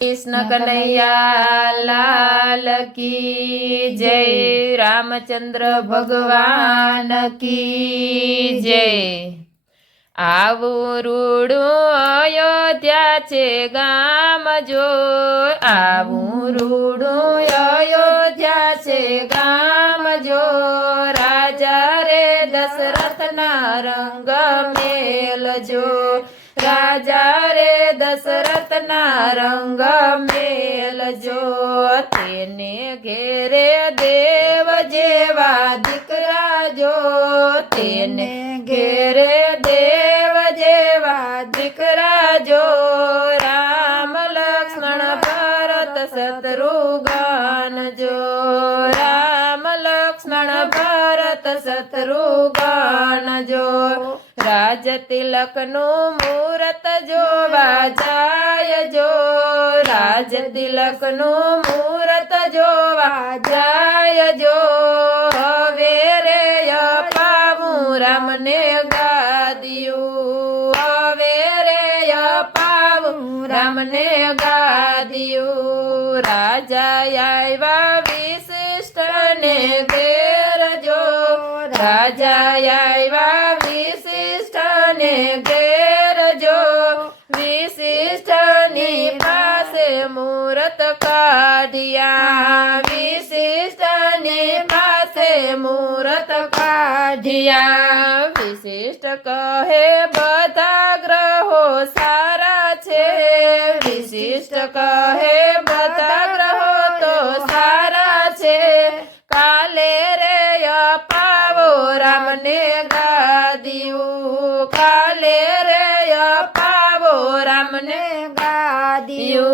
कृष्ण कन्हैया लाल की जय। रामचंद्र भगवान की जय। आवुं रूडું अयोध्या छे गाम जो, आवुं रूडું अयोध्या छे गाम जो। राजा रे दशरथ ना रंग मेलजो, राजा रे दशरथ ना रंग मेलजो। तेने घेरे देव जेवा दीकरा जो, तेने घेरे देव जेवा दीकरा जो। राम लक्ष्मण भरत शत्रुघ्न जो, राम लक्ष्मण भरत शत्रुघ्न जो। राज तिलक नु मूरत जोवा जाय जो, राज तिलक नु मूरत जोवा जाय जो। हवे रे अपावुं राम ने गादियु, हवे रे अपावुं राम ने गादियु। राजा आव्या विशिष्ट ने घेर जो, राजा आव्या विशिष्ट ने घेर जो। विशिष्ट नी पासे मूरत काढिया, विशिष्ट नी पासे मूरत काढिया। विशिष्ट कहे बधा ग्रहो सारा छे, विशिष्ट कहे बधा ग्रहो तो सारा छे। काले रे अपावो राम ने गादियु, काले रे अपावो राम ने गादियु।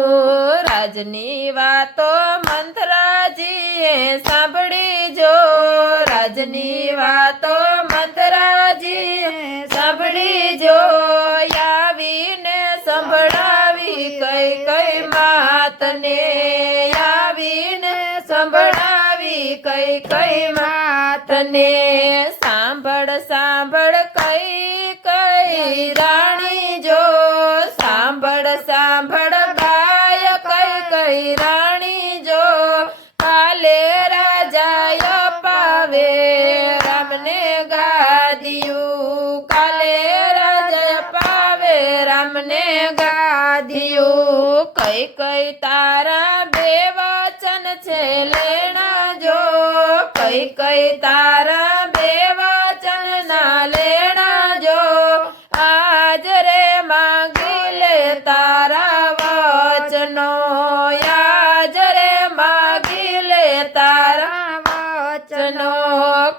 राजनी वातो मंथराजीए सांभળી जो, राजनी वातो मंथराजीए सांभળી जो। आवीने संभळावी कई कई मातने, आवीने संभळावी कई कई मातने। सांभळ सांभळ कई कई राणी जो, सांभळ सांभळ गाय कई कई राणी जो। काले राजा अपावे राम ने गादियु, काले राजा अपावे राम ने गादियु। कई कई तारा बे वचन छे लेना जो, कई कई तारा बे वचन ना लेना जो। आज रे मांगी ले तारा वचनो, आज रे मांगी ले तारा वचनो।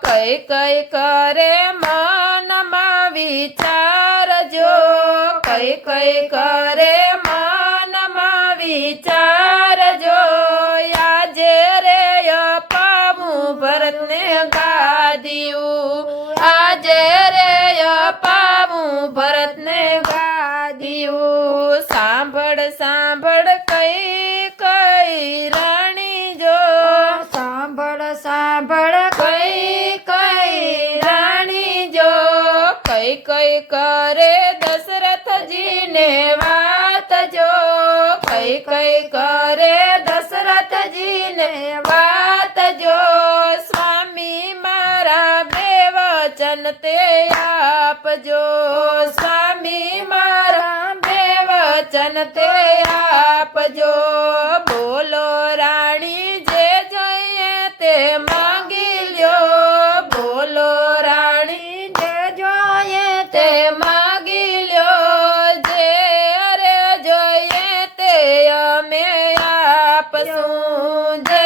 कई कई करे मन मा विचार जो, कई कई करे मन मा विचार जो। आज रे अपावुं भरत ने गादियु, आज रे अपावुं भरत ने गादियु। सांभळ सांभळ कई कई राणी जो, सांभळ सांभळ कई कई राणी जो। कई कई करे दशरथ जी ने वात जो, कई कई करे दशरथ जी ने वात जो। स्वामी मारा बे वचन ते आपजो, स्वामी मारा बे वचन ते आपजो। बोलो राणी जे જોઈએ તે માંગી લ્યો, બોલો રાણી જે જોઈએ તે માંગી લ્યો। જે રે જોઈએ તે અમે આપશું, જે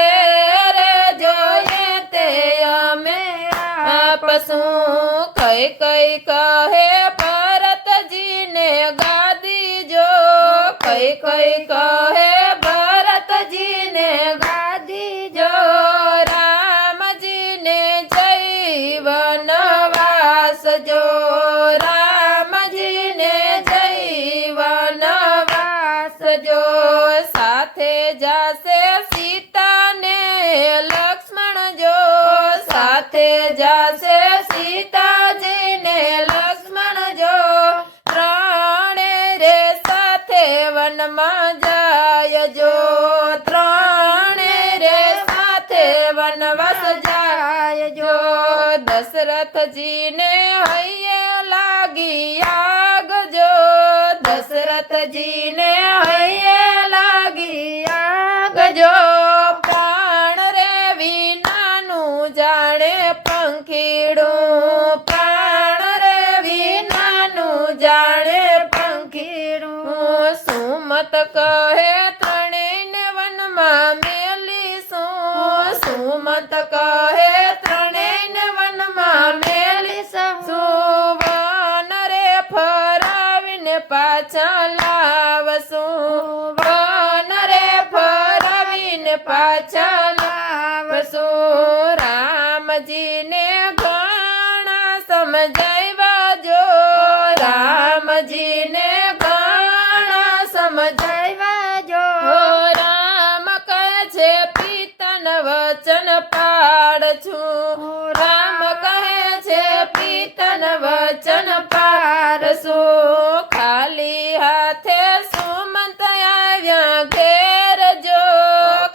રે જોઈએ તે અમે આપશું। કઈ કઈ કહે ભરતજી ને ગાદી જો, કઈ કઈ કહે ભરતજી ને ગાદી જો। રામજી ને જય વનવાસ જો, રામજી ને જય વનવાસ જો। સાથે જાશે સીતા ને લક્ષ્મણ જો, સાથે જાશે સીતાજી ને લક્ષ્મણ જો। ત્રણે રે સાથે વનમાં જાય જો, દશરથજીને હૈયે લાગી આગ જો દશરથજીને હૈયે લાગી આગ જો પ્રાણ રે વિનાનું જાણે પંખીડું પ્રાણ રે વિનાનું જાણે પંખીડું સુમત કહે ત્રણેયને વનમાં મેલીશું સુમત કહે ત્રણેયને વનમાં મેલીશું વન રે ફરાવીને પાછા લાવશું વન રે ફરાવીને પાછા લાવશું રામજીને ઘણા સમજાવ્યા જો રામજીને ઘણા સમજાવ્યા જો રામ કહે છે પિતાના વચન પાડ છું રામ કહે છે પિતાના વચન પાડશું ખાલી હાથે સુમંત આવ્યા ઘેર જો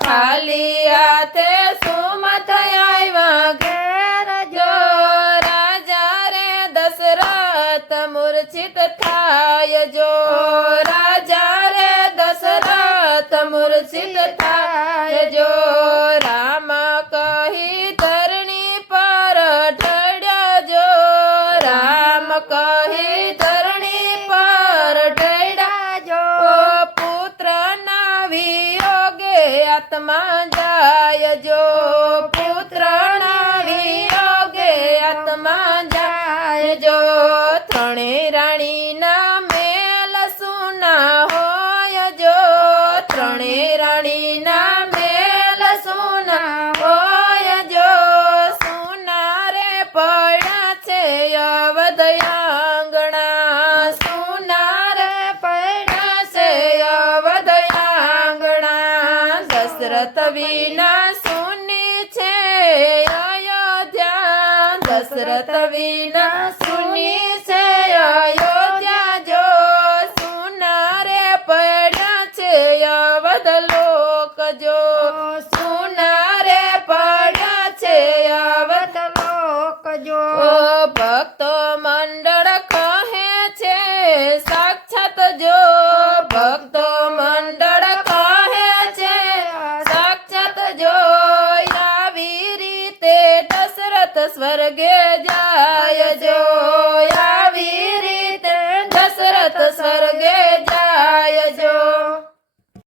ખાલી હાથે સુમંત આવ્યા ઘેર જો રાજા રે દશરથ મૂર્છિત થાય જો રાજા રે દશરથ મૂર્છિત થાય જો રામ કહી ધરણી પર ઢળ્યા જો રામ કહી ધરણી પર ઢળ્યા જો પુત્રના વિયોગે આત્મા જાય જો પુત્રના વિયોગે આત્મા જાય જો ત્રણેય રાણીના મેલ સુના હોય જો ત્રણેય રાણીના મેલ સુના હોય જો સુના રે પડ્યા છે અવધ આંગણા સુના રે પડ્યા છે અવધ આંગણા દશરથ વિના સુની છે અયોધ્યા દશરથ વિના સુની છે અયોધ્યા જો સુના રે પડ્યા છે અવધ લોક જો સુના રે પડ્યા છે અવધ લોક જો ભક્તો મંડળ કહે છે સાક્ષાત જો ભક્તો મંડળ કહે છે સાક્ષાત જો આવી રીતે દશરથ સ્વર્ગે જાય